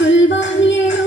Silver